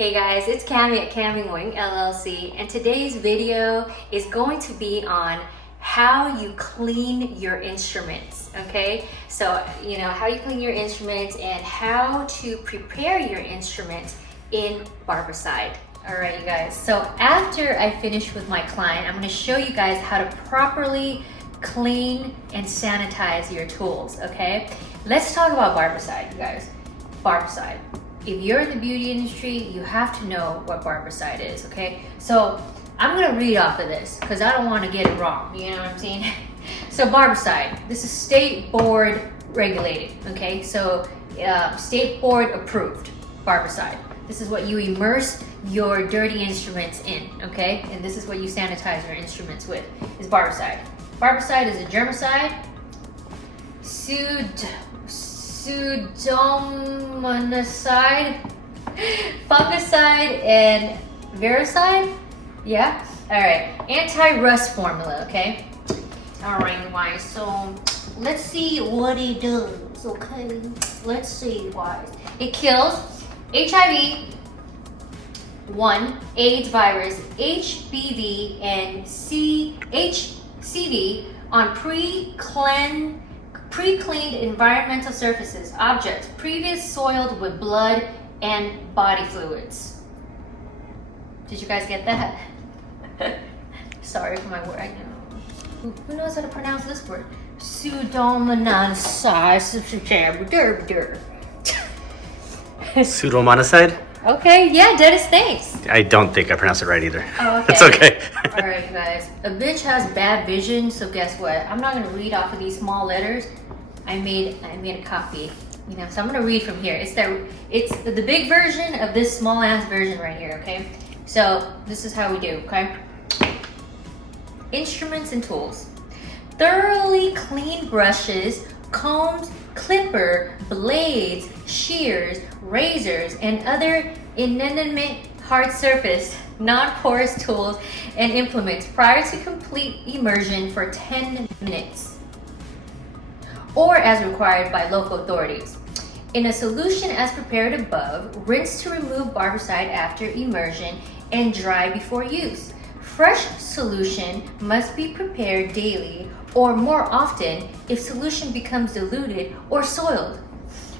Hey guys, it's Cammy at Cammy Nguyen LLC, and today's video is going to be on how you clean your instruments, okay? So, you know, how you clean your instruments and how to prepare your instruments in Barbicide. All right, you guys. So after I finish with my client, I'm going to show you guys how to properly clean and sanitize your tools, okay? Let's talk about Barbicide, you guys. Barbicide. If you're in the beauty industry, you have to know what Barbicide is, okay? So I'm gonna read off of this because I don't want to get it wrong, you know what I'm saying? So Barbicide, this is state board regulated, okay? So state board approved Barbicide. This is what you immerse your dirty instruments in, okay? And this is what you sanitize your instruments with, is Barbicide. Barbicide is a germicide, pseudomonacide, fungicide, and viricide. Yeah. All right. Anti-rust formula. Okay. All right, guys. So let's see what it does. Okay. Let's see why. It kills HIV, AIDS virus, HBV, and HCV on pre-cleaned environmental surfaces, objects previously soiled with blood and body fluids. Did you guys get that? Sorry for my word. I know. Who knows how to pronounce this word? Pseudomonacide? Okay, yeah, Dennis, thanks. I don't think I pronounced it right either. Oh, okay. It's okay. All right, you guys. A bitch has bad vision, so guess what? I'm not gonna read off of these small letters. I made a copy. You know, so I'm gonna read from here. It's the big version of this small ass version right here. Okay. So this is how we do. Okay. Instruments and tools. Thoroughly clean brushes, combs, clipper, blades, shears, razors, and other inanimate hard surface, non-porous tools and implements prior to complete immersion for 10 minutes, or as required by local authorities. In a solution as prepared above, rinse to remove Barbicide after immersion and dry before use. Fresh solution must be prepared daily or more often if solution becomes diluted or soiled.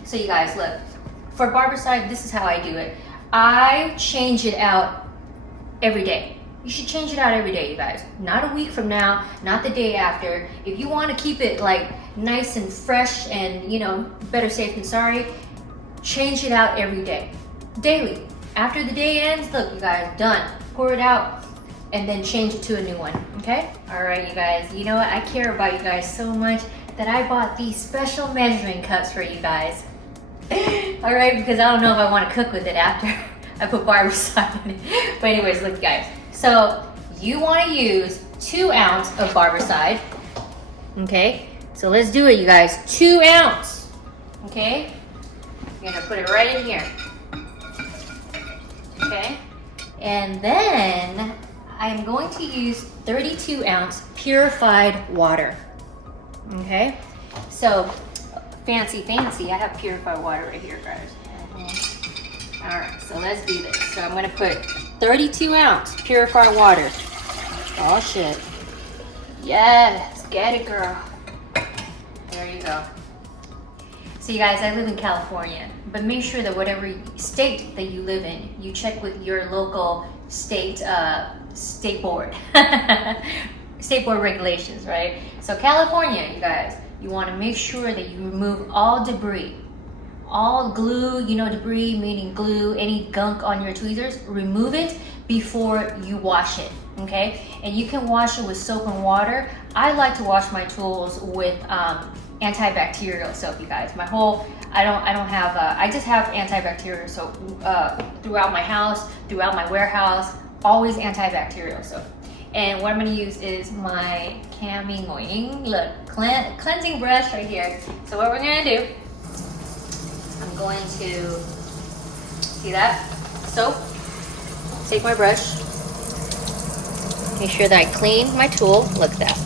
So you guys, look, for Barbicide, this is how I do it. I change it out every day. You should change it out every day, you guys. Not a week from now, not the day after. If you want to keep it like nice and fresh and, you know, better safe than sorry, change it out every day, daily. After the day ends, look, you guys, done. Pour it out and then change it to a new one, okay? All right, you guys, you know what? I care about you guys so much that I bought these special measuring cups for you guys. All right, because I don't know if I want to cook with it after I put Barbicide in it. But anyways, look, guys. So you want to use 2 ounces of Barbicide, okay? So let's do it, you guys. 2 ounces, okay? You're gonna put it right in here, okay? And then I'm going to use 32 ounce purified water, okay? So fancy, I have purified water right here, guys. All right, so let's do this. So I'm gonna put 32 ounce purified water. Oh shit. Yes, get it, girl. There you go. So you guys, I live in California, but make sure that whatever state that you live in, you check with your local state board. State board regulations, right? So California, you guys, you want to make sure that you remove all debris, all glue, you know, debris meaning glue, any gunk on your tweezers, remove it before you wash it, okay? And you can wash it with soap and water. I like to wash my tools with antibacterial soap, you guys. I just have antibacterial soap throughout my house, throughout my warehouse, always antibacterial soap. And what I'm gonna use is my Cammy Nguyen, look, cleansing brush right here. So what we're gonna do, I'm going to, see that? Soap, take my brush, make sure that I clean my tool, look at that.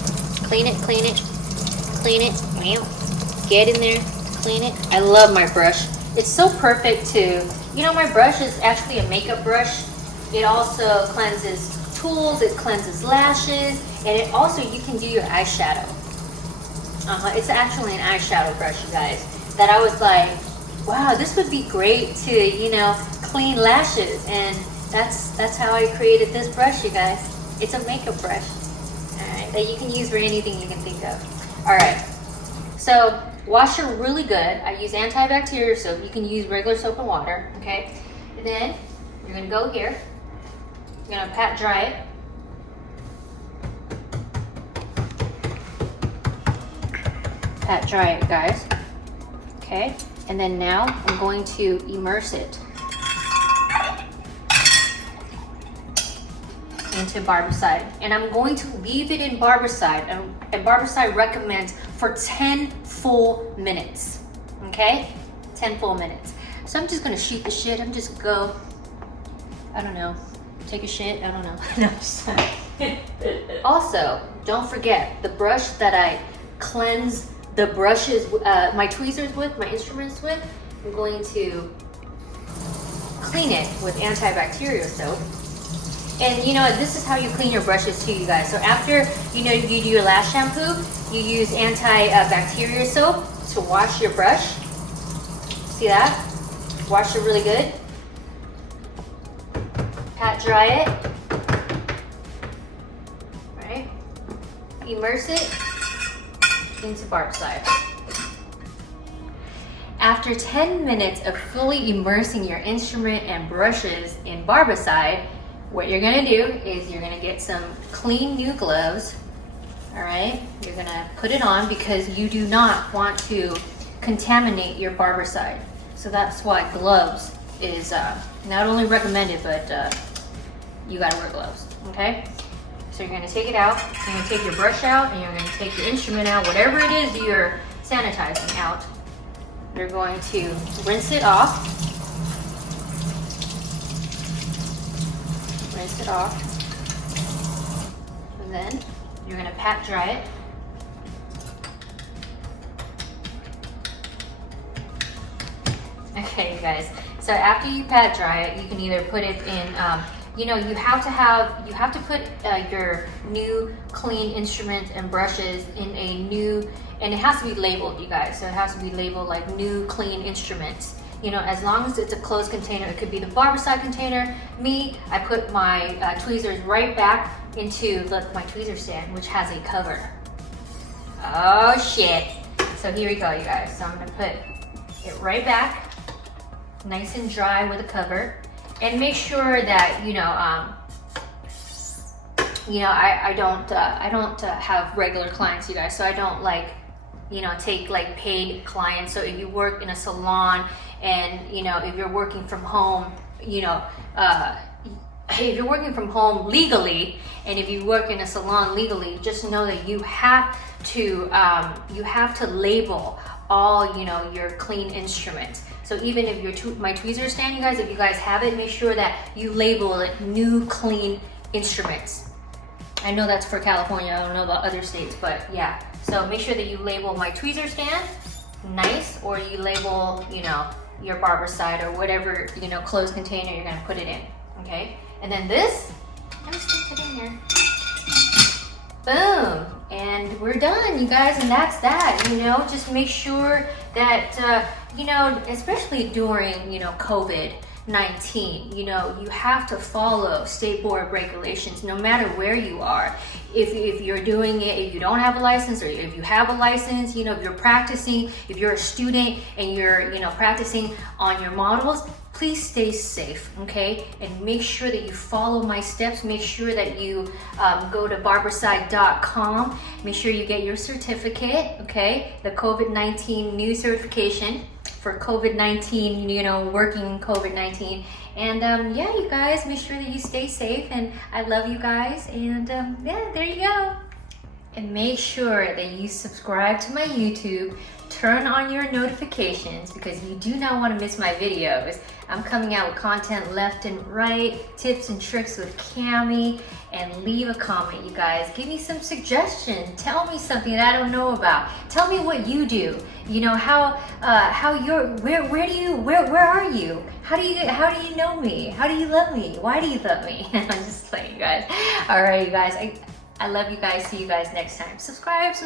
Clean it, get in there, clean it. I love my brush. It's so perfect to you know, my brush is actually a makeup brush. It also cleanses tools, it cleanses lashes, and it also, you can do your eyeshadow. It's actually an eyeshadow brush, you guys, that I was like, wow, this would be great to, you know, clean lashes. And that's how I created this brush, you guys. It's a makeup brush, all right, that you can use for anything you can think of. All right, so wash it really good. I use antibacterial soap. You can use regular soap and water, okay? And then you're gonna go here. You're gonna pat dry it. Pat dry it, guys. Okay, and then now I'm going to immerse it into Barbicide, and I'm going to leave it in Barbicide, and Barbicide recommends for 10 full minutes. Okay, 10 full minutes. So I'm just gonna shoot the shit. I'm just go, I don't know, take a shit. I don't know. No, just also, don't forget the brush that I cleanse the brushes, my tweezers with, my instruments with. I'm going to clean it with antibacterial soap. And you know, this is how you clean your brushes too, you guys. So after, you know, you do your lash shampoo, you use antibacterial soap to wash your brush. See that? Wash it really good. Pat dry it. Right? Immerse it into Barbicide. After 10 minutes of fully immersing your instrument and brushes in Barbicide, what you're gonna do is you're gonna get some clean new gloves. All right, you're gonna put it on because you do not want to contaminate your Barbicide. So that's why gloves is not only recommended, but you gotta wear gloves, okay? So you're gonna take it out, you're gonna take your brush out, and you're gonna take your instrument out, whatever it is you're sanitizing out. You're going to rinse it off. Rinse it off. And then you're gonna pat dry it. Okay, you guys. So after you pat dry it, you can either put it in, you know, you have to put your new clean instruments and brushes in a new, and it has to be labeled, you guys. So it has to be labeled like new clean instruments. You know, as long as it's a closed container, it could be the Barbicide container. Me, I put my tweezers right back into my tweezer stand, which has a cover. Oh shit. So here we go, you guys. So I'm gonna put it right back, nice and dry with a cover. And make sure that, I don't have regular clients, you guys. So I don't take like paid clients. So if you work in a salon and, if you're working from home, if you're working from home legally, and if you work in a salon legally, just know that you have to label all, your clean instruments. So even if my tweezer stand, you guys, if you guys have it, make sure that you label it new clean instruments. I know that's for California, I don't know about other states, but yeah. So make sure that you label my tweezer stand nice, or you label, your Barbicide or whatever, closed container you're gonna put it in, okay? And then this, I'm just gonna put in here. Boom, and we're done, you guys, and that's that. Just make sure that especially during COVID-19, you have to follow state board regulations no matter where you are. If you're doing it, if you don't have a license, or if you have a license, if you're practicing, if you're a student and you're practicing on your models, please stay safe, okay? And make sure that you follow my steps. Make sure that you go to barbicide.com. Make sure you get your certificate, okay? The COVID-19 new certification for COVID-19, working COVID-19. And yeah, you guys, make sure that you stay safe. And I love you guys. And yeah, there you go. And make sure that you subscribe to my YouTube, turn on your notifications because you do not want to miss my videos. I'm coming out with content left and right, tips and tricks with Cammy, and leave a comment, you guys. Give me some suggestions. Tell me something that I don't know about. Tell me what you do. You know, where are you? How do you know me? How do you love me? Why do you love me? I'm just playing, you guys. All right, you guys. I love you guys. See you guys next time. Subscribe.